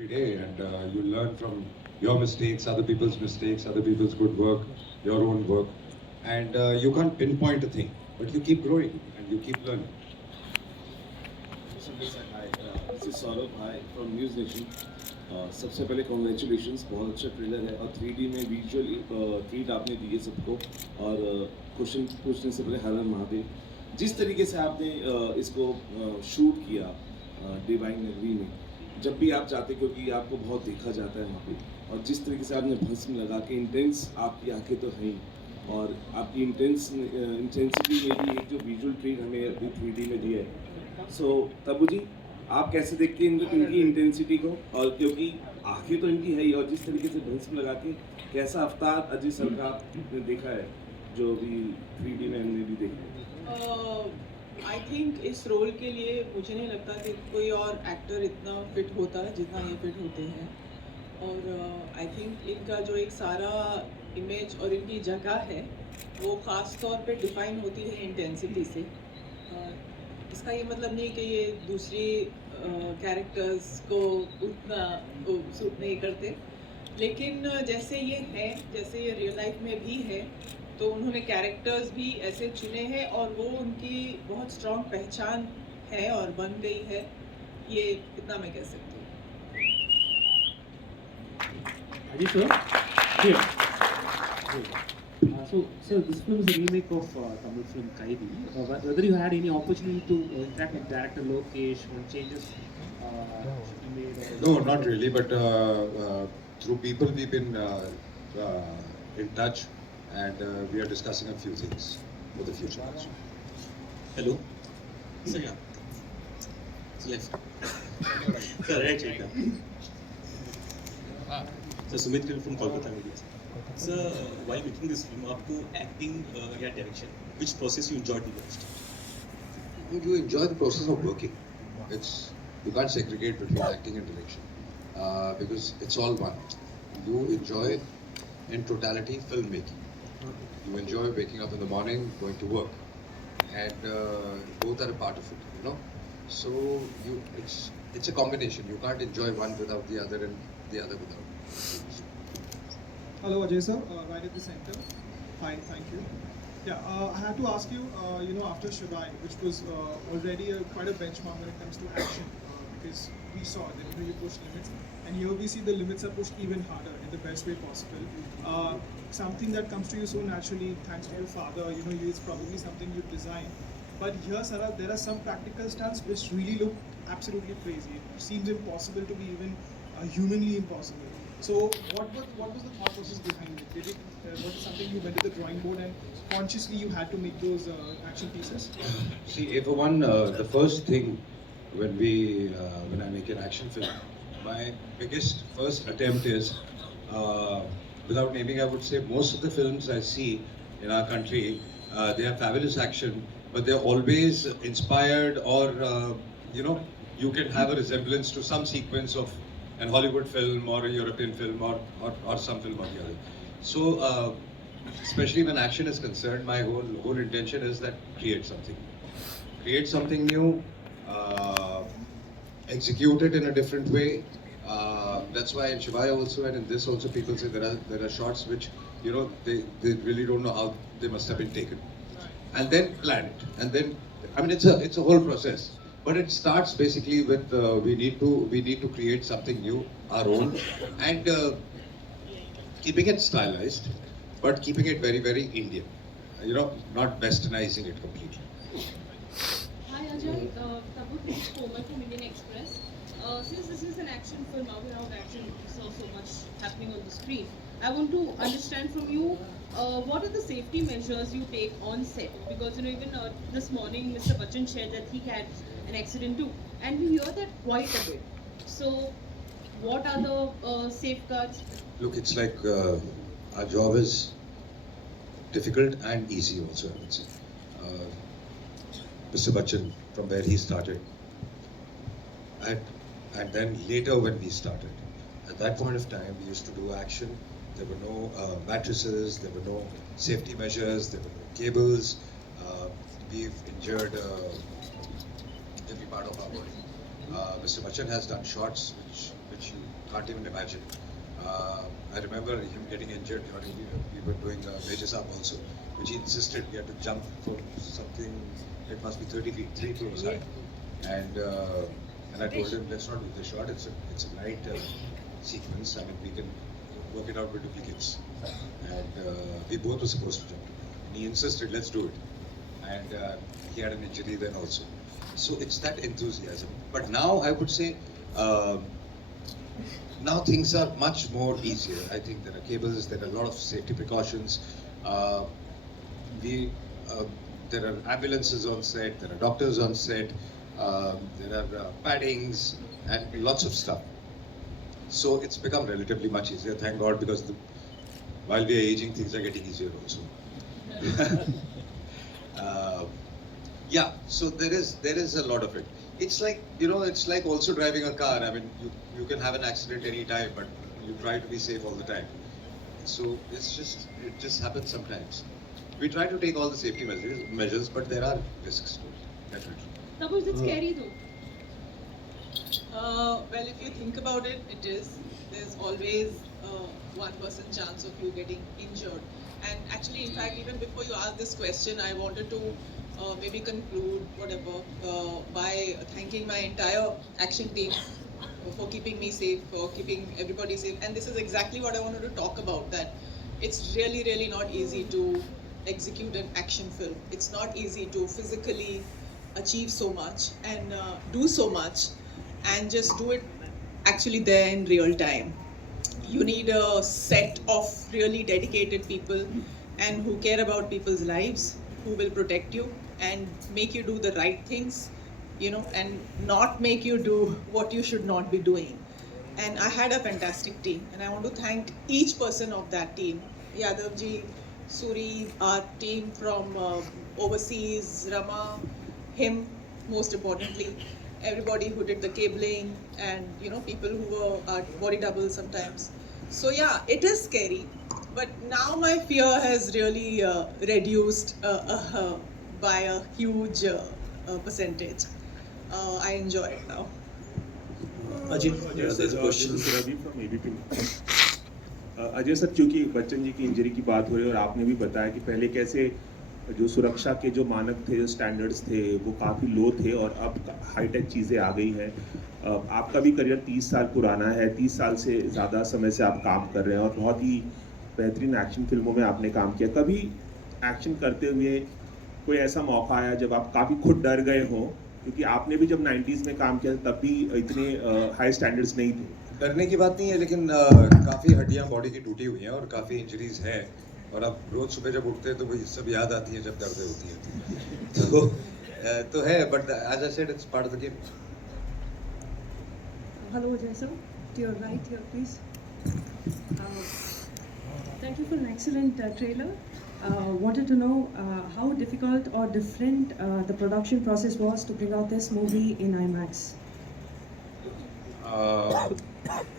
every day, and you learn from your mistakes, other people's good work, your own work, and you can't pinpoint a thing, but you keep growing and you keep learning. Hi, this is Saurabh भाई from news nation. सबसे पहले congratulations, बहुत अच्छा trailer है और 3D में visual treat आपने दी है सबको। और क्वेश्चन पूछने से पहले हर हर महादेव। जिस तरीके से आपने इसको शूट किया डिवाइन नगरी में, जब भी आप जाते, क्योंकि आपको बहुत देखा जाता है वहाँ पे, और जिस तरीके से आपने भस्म लगा के इंटेंस, आपकी आंखें तो हैं ही, और आपकी इंटेंसिटी में भी एक जो विजुअल ट्रीट हमें अभी 3D में दिया है। सो तबू जी, आप कैसे देखते हैं इनकी इंटेंसिटी को? और क्योंकि आंखें तो इनकी है ही, और जिस तरीके से भस्म लगा के कैसा अवतार अजय सर का आपने देखा है, जो भी 3D में हमने भी देखा है। आई थिंक इस रोल के लिए मुझे नहीं लगता कि कोई और एक्टर इतना फिट होता है जितना ये फिट होते हैं। और आई थिंक इनका जो एक सारा इमेज और इनकी जगह है वो ख़ास तौर पे डिफाइन होती है इंटेंसिटी से। इसका ये मतलब नहीं कि ये दूसरी कैरेक्टर्स को उतना सूट नहीं करते, लेकिन जैसे ये है, जैसे ये रियल लाइफ में भी है, तो उन्होंने कैरेक्टर्स भी ऐसे चुने हैं और वो उनकी बहुत स्ट्रॉन्ग पहचान है और बन गई है। ये इतना मैं कह सकती हूँ। Ajay sir, here. So, sir, this film is a remake of Tamil film Kaidi. Whether you had any opportunity to interact with director Lokesh on changes he made? No, not really, but through people we've been in touch, and we are discussing a few things for the future also. Hello. Sir, yeah. It's left. Sir, right, right. So, Sumit Gill from Kolkata Media. Sir, while making this film, आपको acting या direction, which process you enjoyed the most? You enjoy the process of working. You can't segregate between acting and direction because it's all one. You enjoy in totality filmmaking. You enjoy waking up in the morning, going to work, and both are a part of it. You know, so it's a combination. You can't enjoy one without the other, and the other without. Hello, Ajay sir, right at the center. Hi, thank you. Yeah, I have to ask you, after Shibai, which was already quite a benchmark when it comes to action, because we saw that you pushed limits, and here we see the limits are pushed even harder in the best way possible. Something that comes to you so naturally, thanks to your father, it's probably something you designed. But here, Sarah, there are some practical stunts which really look absolutely crazy. It seems impossible to be even humanly impossible. So what was the thought process behind it? Was it something you went to the drawing board and consciously you had to make those action pieces? See, for one, the first thing when I make an action film, my biggest first attempt is, without naming, I would say most of the films I see in our country, they have fabulous action, but they're always inspired, or you can have a resemblance to some sequence of an Hollywood film or a European film or some film or the other. So, especially when action is concerned, my whole intention is that create something new, execute it in a different way. That's why in Shivaya also and in this also, people say there are shots which they really don't know how they must have been taken, and then plan it, and then it's a whole process. But it starts basically with we need to create something new, our own, and keeping it stylized, but keeping it very, very Indian. Not westernizing it completely. Hi Ajay, Tabu, this is Komal from Indian Express. Since this is an action film, out action, so much happening on the screen, I want to understand from you what are the safety measures you take on set? Because even this morning Mr. Bachchan shared that he had an accident too, and we hear that quite a bit. So what are the safeguards? Look, it's like our job is difficult and easy also, I would say. Mr. Bachchan, from where he started, and then later when we started, at that point of time, we used to do action. There were no mattresses, there were no safety measures, there were no cables. We've injured every part of our body. Mr. Bachchan has done shots which you can't even imagine. I remember him getting injured during we were doing Major Saab also, which he insisted we had to jump for something. It must be 30 feet, 3 floors high, and I told him, let's not do the shot. It's a light sequence. I mean, we can work it out with duplicates, and we both were supposed to jump. And he insisted, let's do it, and he had an injury then also. So it's that enthusiasm. But now I would say. Now things are much more easier. I think there are cables, there are a lot of safety precautions. We there are ambulances on set, there are doctors on set, there are paddings and lots of stuff. So it's become relatively much easier, thank God, because while we are aging, things are getting easier also. Yeah, so there is a lot of it. It's like, it's like also driving a car. I mean, you can have an accident any time, but you try to be safe all the time. So it just happens sometimes. We try to take all the safety measures, but there are risks to it, definitely. Tabu, is it scary though? Well, if you think about it, it is. There's always 1% chance of you getting injured. And actually, in fact, even before you asked this question, I wanted to maybe conclude by thanking my entire action team for keeping me safe, for keeping everybody safe. And this is exactly what I wanted to talk about, that it's really, really not easy to execute an action film. It's not easy to physically achieve so much and do so much and just do it actually there in real time. You need a set of really dedicated people and who care about people's lives, who will protect you and make you do the right things, and not make you do what you should not be doing. And I had a fantastic team, and I want to thank each person of that team. Yadavji, Suri, our team from overseas, Rama, him, most importantly, everybody who did the cabling, and people who were our body doubles sometimes. So yeah, it is scary, but now my fear has really reduced by a huge percentage. I enjoy it now. Ajay, Yes, there's a this question. is Ravi from ABP. Ajay sir, क्योंकि बच्चन जी की injury की बात हो रही है और आपने भी बताया कि पहले कैसे जो सुरक्षा के जो मानक थे, जो स्टैंडर्ड्स थे, वो काफ़ी लो थे और अब हाईटेक चीज़ें आ गई हैं. आपका भी करियर 30 साल पुराना है, 30 साल से ज़्यादा समय से आप काम कर रहे हैं और बहुत ही बेहतरीन एक्शन फिल्मों में आपने काम किया. कभी एक्शन करते हुए कोई ऐसा मौका आया जब आप काफ़ी खुद डर गए हों, क्योंकि आपने भी जब 90s में काम किया तब भी इतने हाई स्टैंडर्ड्स नहीं थे? डरने की बात नहीं है, लेकिन काफ़ी हड्डियां बॉडी की टूटी हुई हैं और काफ़ी इंजरीज हैं, और अब रोज़ सुबह जब उठते हैं तो वही सब याद आती हैं जब दर्दें होती हैं. तो है, but as I said, it's part of the game. Hello, Ajay sir. To your right here, please. Thank you for an excellent trailer. Wanted to know how difficult or different the production process was to bring out this movie in IMAX.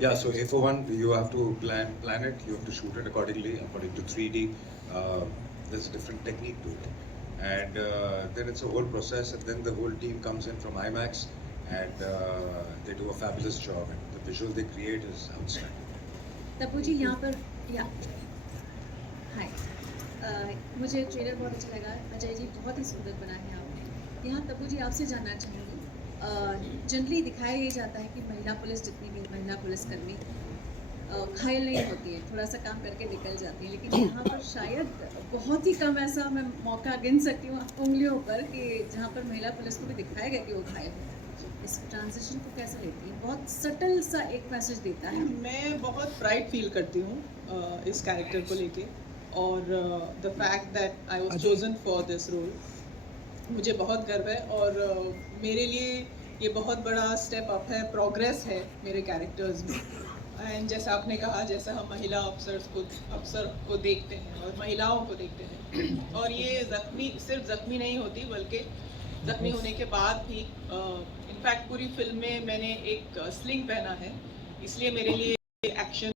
Yeah, so A for one, you have to plan it, you have to shoot it accordingly, according to 3D. There's a different technique to it. And then it's a whole process, and then the whole team comes in from IMAX, and they do a fabulous job, and the visual they create is outstanding. Tabu ji, यहाँ पर या हाय, मुझे trailer बहुत अच्छा लगा. अजय जी, बहुत ही सुंदर बना है आपने. यहाँ तब्बू जी, आपसे जानना चाहूँगी, जनरली दिखाया ये जाता है कि महिला पुलिस, जितनी भी महिला पुलिसकर्मी घायल नहीं होती है, थोड़ा सा काम करके निकल जाती है, लेकिन यहाँ पर शायद बहुत ही कम ऐसा मैं मौका गिन सकती हूँ उंगलियों पर कि जहाँ पर महिला पुलिस को भी दिखाया गया कि वो घायल है. इस ट्रांजिशन को कैसे लेती है? बहुत सटल सा एक मैसेज देता है. मैं बहुत प्राइड फील करती हूँ इस कैरेक्टर को लेके, और the fact that I was chosen for this role, मुझे बहुत गर्व है. और मेरे लिए ये बहुत बड़ा स्टेप अप है, प्रोग्रेस है मेरे कैरेक्टर्स में. एंड जैसा आपने कहा, जैसा हम महिला अफसर को देखते हैं और महिलाओं को देखते हैं, और ये सिर्फ ज़ख्मी नहीं होती, बल्कि ज़ख्मी होने के बाद भी, इनफैक्ट पूरी फिल्म में मैंने एक स्लिंग पहना है, इसलिए मेरे लिए एक्शन